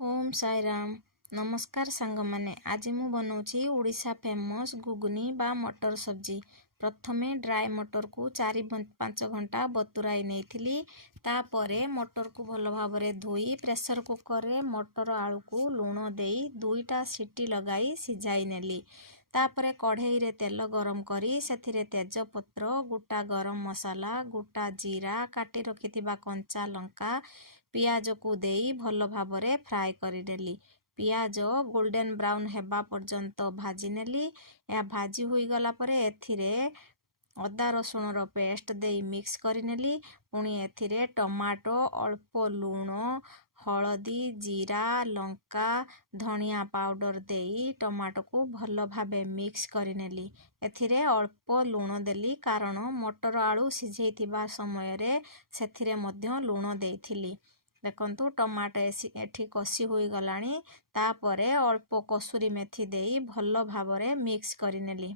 ओम साई राम। नमस्कार सांग माने। आज मु बनाऊँगी ओडिशा फेमस गुगनी बा मटर सब्जी। प्रथमे ड्राई मटर को 4-5 घंटा बतुराई नहीं तापरे मटर को भल भाव धोई प्रेसर कुकर रे मटर आलू को लुण दे 2टा सीटी लगाई सिझाई नेली। तापरे कढ़ई रे तेल गरम करी सेथिरे तेजपत्र, गोटा गरम मसाला, गोटा जीरा, काटी रखिथिबा कंचा लंका, पियाज को देई भल भावरे फ्राए करिनेली। पियाज गोल्डन ब्राउन हेबा पर्यंत भाजी नेली। या भाजी होई गला परे एथिरे अदा रसुण रो पेस्ट देई मिक्स करिनेली। पुणी एथिरे टमाटो, अल्प लुण, हलदी, जीरा, लंका, धनिया पाउडर देई टमाटो को भल भाबे मिक्स करिनेली। एथिरे अल्प लुण देली कारण मटर आलू सिझेइथिबा समय रे सेथिरे मध्य लुण देइथिली। देखंतु टमाटो एठी कसी होई गलानी। तापरे अल्प कसुरी मेथी देई भल भावरे मिक्स करिनेली।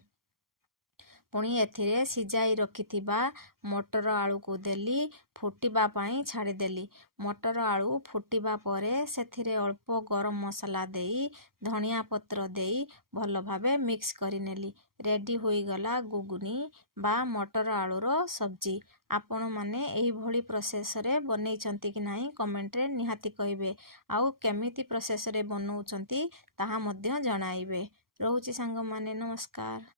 पुणी एथिरे सिझाई रखिथिबा मटर आलू को देली फुटिबा पाई छाड़ीदेली। मटर आलू फुटिबा परे सेथिरे अल्प गरम मसाला देई धनिया पत्र देई भल भावे मिक्स करिनेली। रेडी होई गला गुगनी बा मटर आलूर सब्जी। आपण माने एही भली प्रोसेस रे बनैचंती कि नाही कमेंट रे निहाती कहिबे। आउ केमिति प्रोसेस रे बनौचंती ताहा मध्य जणाइबे। रहुची सांग माने, नमस्कार।